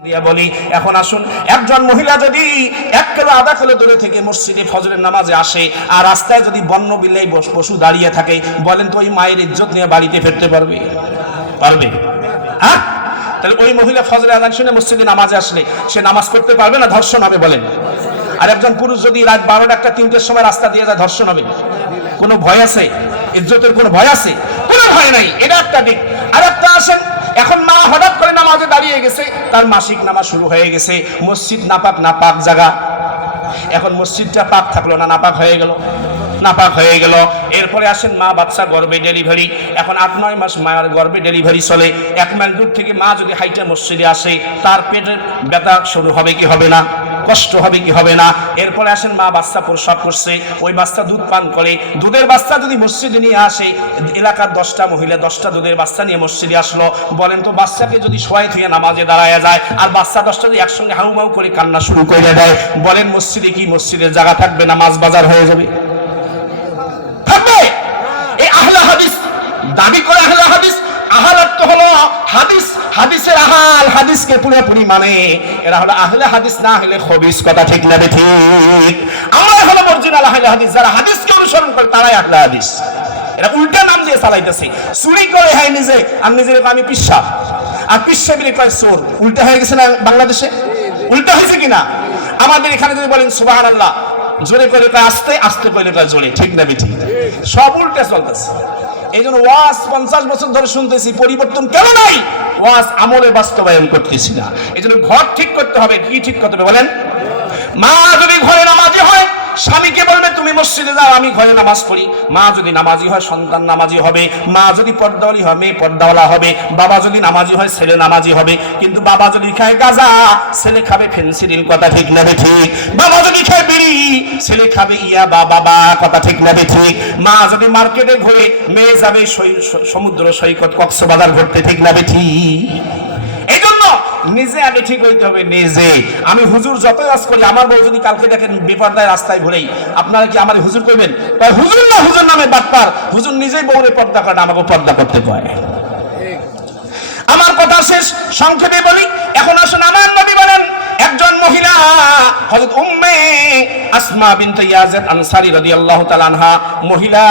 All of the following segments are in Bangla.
বলি এখন আসুন, একজন মহিলা যদি 1 কিলো আধা কিলো দূরে থেকে মসজিদে ফজরের নামাজে আসে আর রাস্তায় যদি বন্য বিলাই পশু দাঁড়িয়ে থাকে, বলেন তো ওই মায়ের ইজ্জত নিয়ে বাড়িতে ফিরতে পারবে? পারবে? হ্যাঁ, তাহলে ওই মহিলা ফজরের আযান শুনে মসজিদে নামাজে আসলে সে নামাজ পড়তে পারবে না? ধর্ষণ হবে বলেন। আর একজন পুরুষ যদি রাত 12টা 1টা 3টের সময় রাস্তা দিয়ে যায়, ধর্ষণ হবে? কোনো ভয় আছে? ইজ্জতের কোনো ভয় আছে? কোনো ভয় নাই। এটা একটা দিক। আর একটা আসেন, এখন মা হঠাৎ করে নামাজে দাঁড়িয়ে গেছে, তার মাসিক নামাজ শুরু হয়ে গেছে, মসজিদ নাপাক জায়গা, এখন মসজিদটা পাক থাকলো না, নাপাক হয়ে গেল, নাপাক হয়ে গেল। এরপরে আসেন মা বাচ্চা গর্ভে ডেলিভারি, এখন 8-9 মাস মায়ের গর্ভে ডেলিভারি চলে, 1 মাইল দূর থেকে মা যদি হাইটা মসজিদে আসে, তার পেটের ব্যথা শুরু হবে কি হবে না? কষ্ট হবে কি হবে না? এরপরে আসেন মা বাচ্চা প্রসব করছে, ওই বাচ্চা দুধ পান করে, দুধের বাচ্চা যদি মসজিদে নিয়ে আসে, এলাকার 10টা মহিলা 10টা দুধের বাচ্চা নিয়ে মসজিদে আসলো, বলেন তো বাচ্চাকে যদি শোয়াই থুয়ে নামাজে দাঁড়ায় যায় আর বাচ্চা 10টা যদি একসঙ্গে হাউমাউ করে কান্না শুরু করে দেয়, বলেন মসজিদে কি মসজিদের জায়গা থাকবে না মাছ বাজার হয়ে যাবে? থাকবে? এই আহলে হাদিস দাবি করে আহলে হাদিস, আহাল অর্থ হলো হাদিস, হাদিসের আহাল, হাদিসকে পুরোপুরি মানে, এরা হলো আহলে হাদিস, না হলে খবিস। কথা ঠিক না ঠিক? আমরা হলো অরিজিনাল আহলে হাদিস, যারা হাদিসকে অনুসরণ করে তারাই আহলে হাদিস। এরা উল্টা নাম দিয়ে চালাইতেছে, চুরি করে হয় নিজে, আর নিজের আমি পিসা, আর পিসা বিলে কয় চোর। উল্টা হয়ে গেছে না বাংলাদেশে? উল্টা হয়েছে কিনা? আমাদের এখানে যদি বলেন সুবহানাল্লাহ, জোরে করে কয় আস্তে, আস্তে করে কয় জোরে, ঠিক না ঠিক? সব উল্টা চলতেছে। এই জন্য ওয়াজ 50 বছর ধরে শুনতেছি, পরিবর্তন কেন নাই? ওয়াজ আমলে বাস্তবায়ন করতেছি না। এই জন্য ঘর ঠিক করতে হবে। কি ঠিক করতে হবে বলেন? মা যদি ঘরে নামাজি হয়, স্বামীকে বলবে তুমি মসজিদে যাও, আমি ঘরে নামাজ পড়ি। মা যদি নামাজি হয়, সন্তান নামাজি হবে। মা যদি পর্দাওয়ালি হয়, মেয়ে পর্দাওয়ালা হবে। বাবা যদি নামাজি হয়, ছেলে নামাজি হবে। কিন্তু বাবা যদি খায় গাঁজা, ছেলে খাবে ফেন্সিডিল। কথা ঠিক না ঠিক? বাবা যদি খায় বিড়ি, ছেলে খাবে ইয়াবা। বাবা, কথা ঠিক না ঠিক? মা যদি মার্কেটে ঘুরে, মেয়ে যাবে সমুদ্র সৈকত কক্সবাজার ঘুরতে, ঠিক না ঠিক? এই জন্য নিজে আগে ঠিক হইতে হবে। নিজে আমি হুজুর যতই আজ করি, আমার বউ যদি কালকে দেখেন বিপর্দায় রাস্তায় ঘুরেই, আপনারা কি আমার হুজুর করবেন? হুজুর না, হুজুর নামে বাটপার। হুজুর নিজেই বউরে পর্দা করে, আমাকে পর্দা করতে পারে। আমার কথা শেষ, সংক্ষেপে বলি। এখন আসুন, আমার নবী বলেন একজন মহিলা হযরত উম্মে আসমা বিনতে ইয়াজিদ আনসারী রাদিয়াল্লাহু তাআলা আনহা, মহিলা,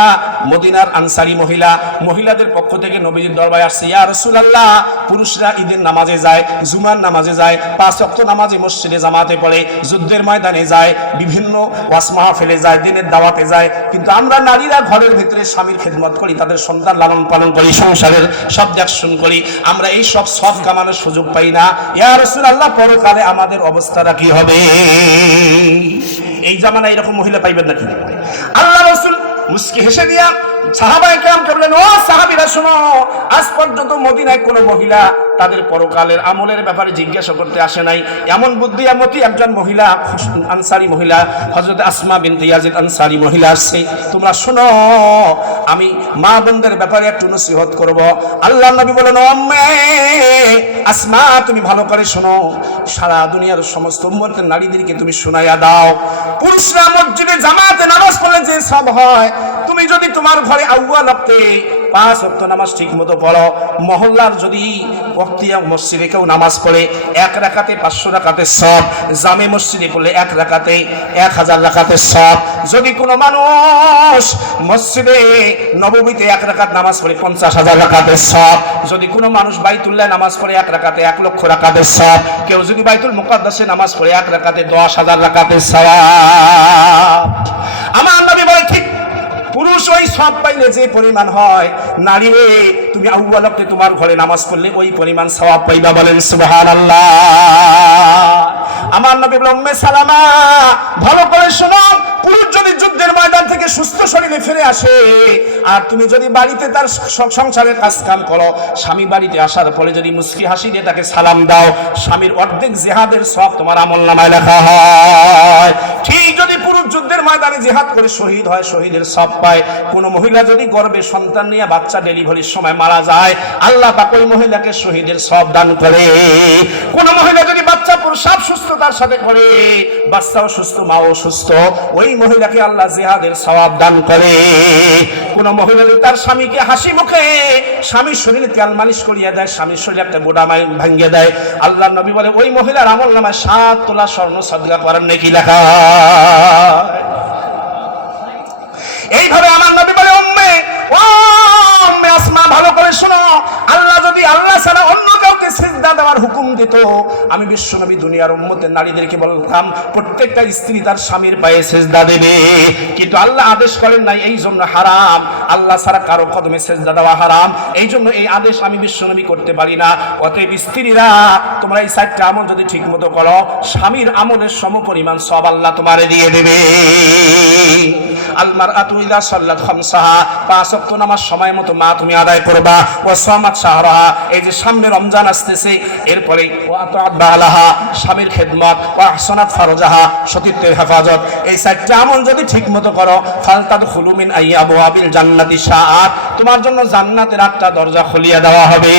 মদিনার আনসারী মহিলা, মহিলাদের পক্ষ থেকে নবীজির দরবারে আসছে, ইয়া রাসূলুল্লাহ, পুরুষরা ঈদের নামাজে যায়, জুমার নামাজে যায়, 5 ওয়াক্ত নামাজে মসজিদে জামাতে পড়ে, যুদ্ধের ময়দানে যায়, বিভিন্ন ওয়াজ মাহফিলে যায়, দিনের দাওয়াতে যায়, কিন্তু আমরা নারীরা ঘরের ভিতরে স্বামীর খেদমত করি, তাদের সন্তান লালন পালন করি, সংসারের সব দেখশন করি, আমরা এই সব সব কামানোর সুযোগ পাই না। ইয়া রাসূলুল্লাহ, পরকালে আমাদের অবস্থাটা কি হবে? এই জামানায় এরকম মহিলা পাইবেন নাকি? আল্লাহ রাসূল মুস্কি হেসে দিয়া সাহাবায়ে কেরামকে বললেন, ও সাহাবীরা শোনো, আজ পর্যন্ত মদিনায় কোনো মহিলা তাদের পরকালের আমলের ব্যাপারে জিজ্ঞাসা করতে আসে নাই। এমন বুদ্ধিমতী একজন মহিলা, আনসারী মহিলা, হযরত আসমা বিনতে ইয়াজিদ আনসারী মহিলা আসছে। তোমরা শোনো, আমি মা বোনদের ব্যাপারে একটু নসিহত করব। আল্লাহর নবী বলেন, ও আম্মে আসমা, তুমি ভালো করে শোনো, সারা দুনিয়ার সমস্ত উম্মতের নারীদেরকে তুমি শোনাইয়া দাও, পুরুষরা মসজিদে জামাতে নামাজ পড়লে যে সব হয়, তুমি যদি তোমার ঘরে আউয়াল ওয়াক্তে 5 ওয়াক্ত নামাজ ঠিক মতো পড়ো, মহল্লার যদি ওয়াক্তিয়া মসজিদে কেউ নামাজ পড়ে 1 রাকাতে 500 রাকাতের সওয়াব, জামে মসজিদে পড়লে 1 রাকাতে 1000 রাকাতের সওয়াব, যদি কোনো মানুষ মসজিদে নববীতে 1 রাকাত নামাজ পড়ে 50,000 রাকাতের সওয়াব, যদি কোনো মানুষ বাইতুল্লাহ নামাজ পড়ে 1 রাকাতে 1 লক্ষ রাকাতের সওয়াব, কেউ যদি বাইতুল মুকাদ্দাসে নামাজ পড়ে 1 রাকাতে 10,000 রাকাতের সওয়াব। আমার নবী বলে, ঠিক পুরুষ ওই সব পাইলে যে পরিমাণ হয়, নারী রে তুমি আউয়াল ওয়াক্তে তোমার ঘরে নামাজ পড়লে ওই পরিমাণ সওয়াব পাইবা। বলেন সুবহানাল্লাহ। আমার নবী বলেন, উম্মে সালামা, ভালো করে শোনো, পুরুষ যদি যুদ্ধের ময়দান থেকে সুস্থ শরীরে ফিরে আসে, আর তুমি যদি বাড়িতে তার সংসারের কাজ কাম করো, স্বামী বাড়িতে আসার পরে যদি মুস্কি হাসি দিয়ে তাকে সালাম দাও, স্বামীর অর্ধেক জিহাদের সওয়াব তোমার আমলনামায় লেখা হয়। ঠিক যদি পুরুষ যুদ্ধের ময়দানে জিহাদ করে শহীদ হয়, শহীদের সওয়াব পায়। কোন মহিলা যদি গর্ভে সন্তান নিয়ে বাচ্চা ডেলিভারির সময় মারা যায়, আল্লাহ পাক ওই মহিলাকে শহীদের সওয়াব দান করে। কোন মহিলা যদি বাচ্চা সব সুস্থতার সাথে করে, বাচ্চাও সুস্থ, মাও সুস্থ, ওই মহিলাকে আল্লাহ জিহাদের সওয়াব দান করে। কোন মহিলা যদি তার স্বামীকে হাসি মুখে স্বামীর শরীরে তেল মালিশ করিয়া দেয়, স্বামীর শরীরে একটা গোড়া ভাঙ্গিয়ে দেয়, আল্লাহর নবী বলে ওই মহিলার আমল নামায় 7 তোলা স্বর্ণ সদকা করার নেকি লেখা। এইভাবে আমার নবী বলে উম্মে আসমা ভালো করে শোনো, আল্লাহ যদি আল্লাহ ছাড়া অন্য কাউকে সিজদা দেওয়ার হুকুম দিত, আমি বিশ্বনবী দুনিয়ার উম্মতের নারীদেরকে বলতাম প্রত্যেকটা স্ত্রী তার স্বামীর পায়ে সিজদা দেবে, কিন্তু আল্লাহ আদেশ করেন নাই, এই জন্য হারাম। আল্লাহ ছাড়া কারো কদমে সিজদা দেওয়া হারাম, এই জন্য এই আদেশ আমি বিশ্বনবী করতে পারি না। অতএব স্ত্রীরা তোমরা এই 4টা আমল যদি ঠিক মতো করো, স্বামীর আমলের সমপরিমাণ সব আল্লাহ তোমারে দিয়ে দেবে। আলমারআতু ইযা সাল্লাত খামসাহা, 5 ওয়াক্ত নামাজ সময় মতো মা তুমি আদায় করবা। ওয়া সামাত শাহরাহা, এই যে সামনে রমজান আসতেছে, এরপরে ওয়া আতাআত বালাহা, স্বামীর খেদমত, ওয়া আহসানাত ফারজাহা, সতীত্বের হেফাজত, এই 4টা আমল যদি ঠিক মতো করো, ফালতাদখুলু মিন আবওয়াবিল জান্নাতি শাআত, তোমার জন্য জান্নাতের 8টা দরজা খুলিয়ে দেওয়া হবে।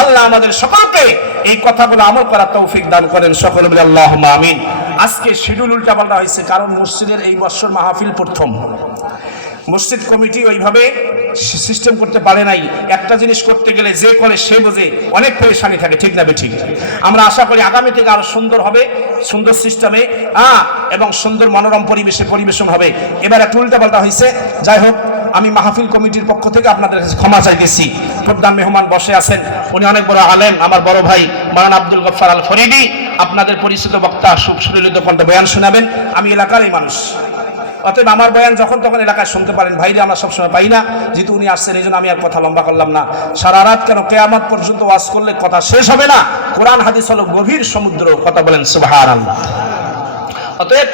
আল্লাহ আমাদের সকলকে এই কথাগুলো আমল করার তৌফিক দান করেন, সকলে বলি আল্লাহুম্মা আমিন। আজকে শিডিউল উল্টাপাল্টা হয়েছে, কারণ মসজিদের এই বছর মাহফিল প্রথম, মসজিদ কমিটি ওইভাবে সিস্টেম করতে পারে নাই। একটা জিনিস করতে গেলে যে করে সে বোঝে, অনেক পরেশানি থাকে, ঠিক না বেঠিক? আমরা আশা করি আগামী থেকে আরো সুন্দর হবে, সুন্দর সিস্টেমে এবং সুন্দর মনোরম পরিবেশে পরিবেশন হবে। এবার একটা উল্টাপাল্টা হয়েছে, যাই হোক, আমি মাহফিল কমিটির পক্ষ থেকে আপনাদের কাছে ক্ষমা চাইতেছি। প্রধান মেহমান বসে আছেন, উনি অনেক বড় আলেম, আমার বড় ভাই মাওলানা আব্দুল গফফার আল ফরিদি, আপনাদের পরিচিত বক্তা, সুললিত কণ্ঠে বয়ান শোনাবেন। আমি এলাকারই মানুষ, অতএব আমার বয়ান যখন তখন এলাকায় শুনতে পারেন। ভাইরে আমরা সবসময় পাই না, যেহেতু উনি আসছেন এই জন্য আমি আর কথা লম্বা করলাম না। সারা রাত কেন, কিয়ামত পর্যন্ত ওয়াজ করলে কথা শেষ হবে না। কোরআন হাদিস হলো গভীর সমুদ্র, কথা বলেন সুবহানাল্লাহ। অতএব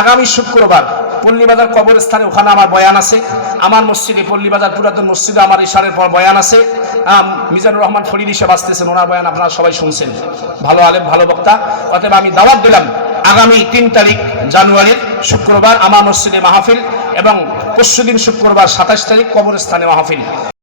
আগামী শুক্রবার পল্লীবাজার কবরস্থানে, ওখানে আমার বয়ান আছে। আমার মসজিদে, পল্লীবাজার পুরাতন মসজিদে আমার ইশারের পর বয়ান আছে। মিজানুর রহমান ফরিদি সাহেব আসতেছেন, ওনার বয়ান আপনারা সবাই শুনছেন, ভালো আলেম, ভালো বক্তা। অতএব আমি দাওয়াত দিলাম আগামী 3 তারিখ জানুয়ারির শুক্রবার আমার মসজিদে মাহফিল, এবং পরশুদিন শুক্রবার 27 তারিখ কবরস্থানে মাহফিল।